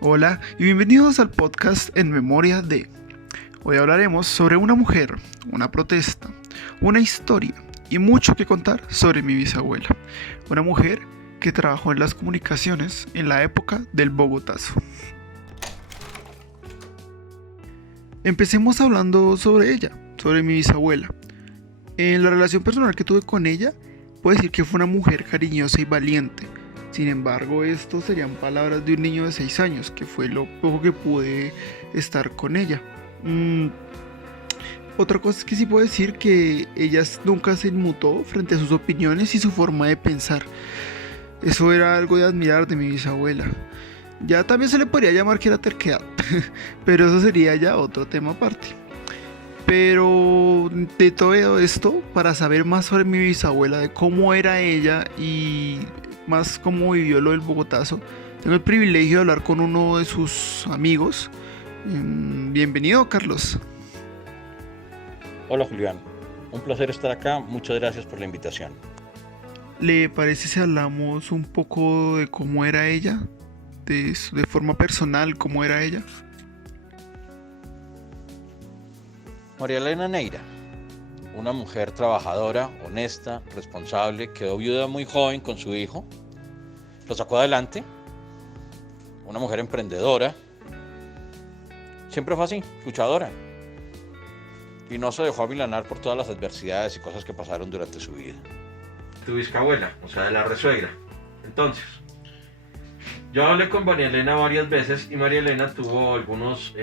Hola y bienvenidos al podcast En Memoria de. Hoy hablaremos sobre una mujer, una protesta, una historia y mucho que contar sobre mi bisabuela. Una mujer que trabajó en las comunicaciones en la época del Bogotazo. Empecemos hablando sobre ella, sobre mi bisabuela. En la relación personal que tuve con ella, puedo decir que fue una mujer cariñosa y valiente. Sin embargo, esto serían palabras de un niño de 6 años, que fue lo poco que pude estar con ella. Otra cosa es que sí puedo decir que ella nunca se inmutó frente a sus opiniones y su forma de pensar. Eso era algo de admirar de mi bisabuela. Ya también se le podría llamar que era terquedad, pero eso sería ya otro tema aparte. Pero de todo esto, para saber más sobre mi bisabuela, de cómo era ella y más cómo vivió lo del Bogotazo, tengo el privilegio de hablar con uno de sus amigos. Bienvenido, Carlos. Hola Julián, un placer estar acá, muchas gracias por la invitación. ¿Le parece si hablamos un poco de cómo era ella? De forma personal, cómo era ella. María Elena Neira, una mujer trabajadora, honesta, responsable, quedó viuda muy joven con su hijo, lo sacó adelante, una mujer emprendedora, siempre fue así, luchadora, y no se dejó amilanar por todas las adversidades y cosas que pasaron durante su vida. Tu bisabuela, o sea, de la resuegra. Entonces, yo hablé con María Elena varias veces y María Elena tuvo algunos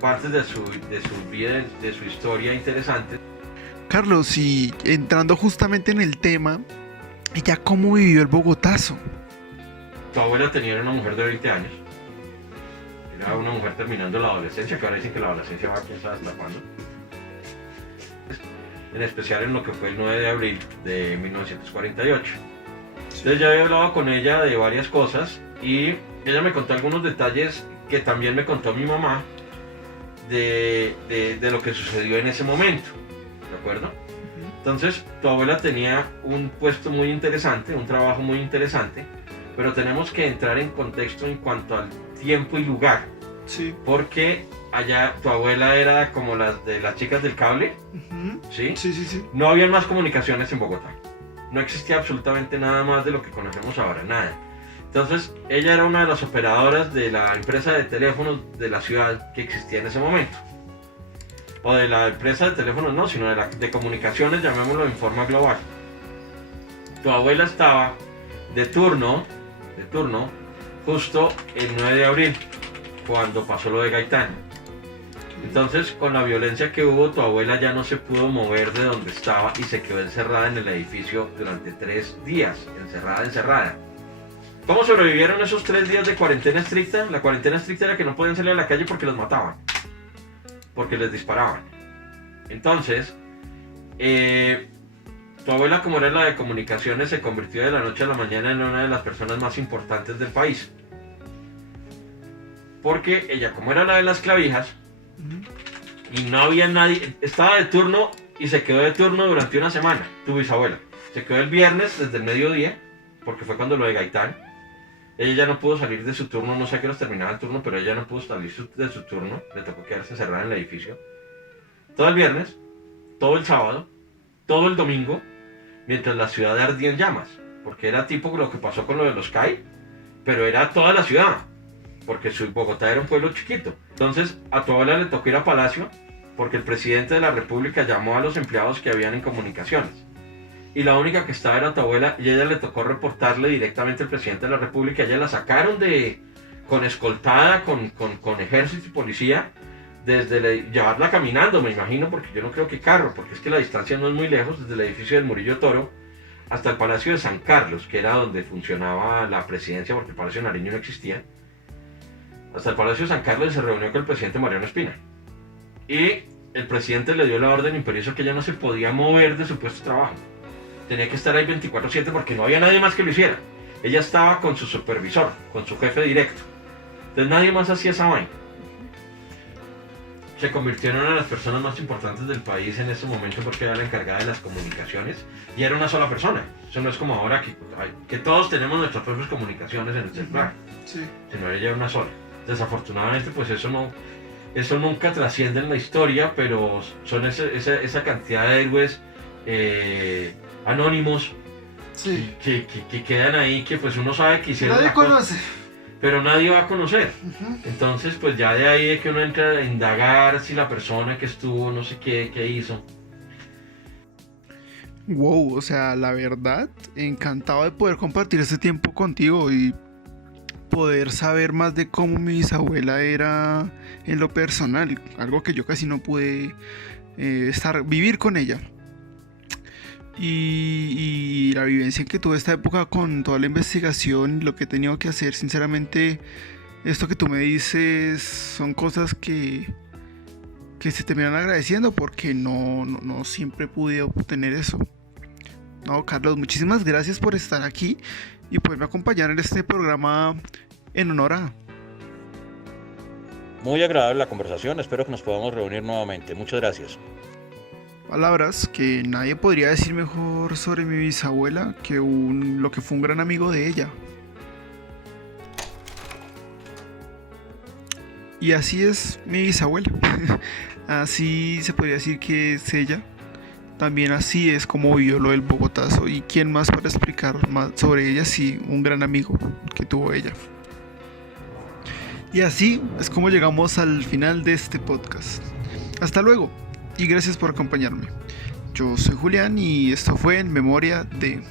partes de su vida, de su historia interesantes. Carlos, y entrando justamente en el tema, ¿ella cómo vivió el Bogotazo? Tu abuela era una mujer de 20 años. Era una mujer terminando la adolescencia, que ahora dicen que la adolescencia va quién sabe hasta cuándo. En especial en lo que fue el 9 de abril de 1948. Entonces ya había hablado con ella de varias cosas y ella me contó algunos detalles que también me contó mi mamá de lo que sucedió en ese momento, ¿de acuerdo? Entonces tu abuela tenía un puesto muy interesante, un trabajo muy interesante, pero tenemos que entrar en contexto en cuanto al tiempo y lugar. Sí. Porque allá tu abuela era como las de las chicas del cable, ¿sí? Sí. No había más comunicaciones en Bogotá. No existía absolutamente nada más de lo que conocemos ahora, nada. Entonces, ella era una de las operadoras de la empresa de teléfonos de la ciudad que existía en ese momento. O de la empresa de teléfonos no, sino de comunicaciones, llamémoslo en forma global. Tu abuela estaba de turno, justo el 9 de abril, cuando pasó lo de Gaitán. Entonces, con la violencia que hubo, tu abuela ya no se pudo mover de donde estaba y se quedó encerrada en el edificio durante 3 días, encerrada. ¿Cómo sobrevivieron esos 3 días de cuarentena estricta? La cuarentena estricta era que no podían salir a la calle porque los mataban, porque les disparaban. Entonces, tu abuela, como era la de comunicaciones, se convirtió de la noche a la mañana en una de las personas más importantes del país. Porque ella, como era la de las clavijas, y no había nadie, estaba de turno y se quedó de turno durante una semana, tu bisabuela. Se quedó el viernes desde el mediodía, porque fue cuando lo de Gaitán. Ella ya no pudo salir de su turno, no sé a qué horas terminaba el turno, pero ella no pudo salir de su turno, le tocó quedarse encerrada en el edificio. Todo el viernes, todo el sábado, todo el domingo, mientras la ciudad ardía en llamas, porque era tipo lo que pasó con lo de los CAI, pero era toda la ciudad, porque Bogotá era un pueblo chiquito. Entonces a tu abuela le tocó ir a Palacio, porque el presidente de la república llamó a los empleados que habían en comunicaciones. Y la única que estaba era tu abuela, y a ella le tocó reportarle directamente al presidente de la república. Ella la sacaron con escoltada, con ejército y policía, llevarla caminando, me imagino, porque yo no creo que carro, porque es que la distancia no es muy lejos, desde el edificio del Murillo Toro hasta el Palacio de San Carlos, que era donde funcionaba la presidencia, porque el Palacio de Nariño no existía. Hasta el Palacio de San Carlos se reunió con el presidente Mariano Espina. Y el presidente le dio la orden imperiosa que ella no se podía mover de su puesto de trabajo. Tenía que estar ahí 24/7 porque no había nadie más que lo hiciera. Ella estaba con su supervisor, con su jefe directo. Entonces nadie más hacía esa vaina. se convirtió en una de las personas más importantes del país en ese momento porque era la encargada de las comunicaciones y era una sola persona. Eso no es como ahora que todos tenemos nuestras propias comunicaciones en el celular, Sí. sino ella era una sola. Desafortunadamente, pues eso nunca trasciende en la historia, pero son esa cantidad de héroes anónimos Sí. que quedan ahí, que pues uno sabe que hicieron Nadie la cosa, conoce. pero nadie va a conocer. Ujú. Entonces, pues ya de ahí es que uno entra a indagar si la persona que estuvo, no sé qué hizo. Wow, o sea, la verdad, encantado de poder compartir este tiempo contigo y poder saber más de cómo mi bisabuela era en lo personal, algo que yo casi no pude vivir con ella. Y la vivencia que tuve esta época con toda la investigación y lo que he tenido que hacer, sinceramente, esto que tú me dices son cosas que se terminan agradeciendo porque no siempre pude obtener eso. No, Carlos, muchísimas gracias por estar aquí y poderme acompañar en este programa en honor a... Muy agradable la conversación, espero que nos podamos reunir nuevamente. Muchas gracias. Palabras que nadie podría decir mejor sobre mi bisabuela que lo que fue un gran amigo de ella. Y así es mi bisabuela. Así se podría decir que es ella. También así es como vivió lo del Bogotazo. ¿Y quién más para explicar más sobre ella? Sí, un gran amigo que tuvo ella. Y así es como llegamos al final de este podcast. Hasta luego y gracias por acompañarme. Yo soy Julián y esto fue En Memoria de...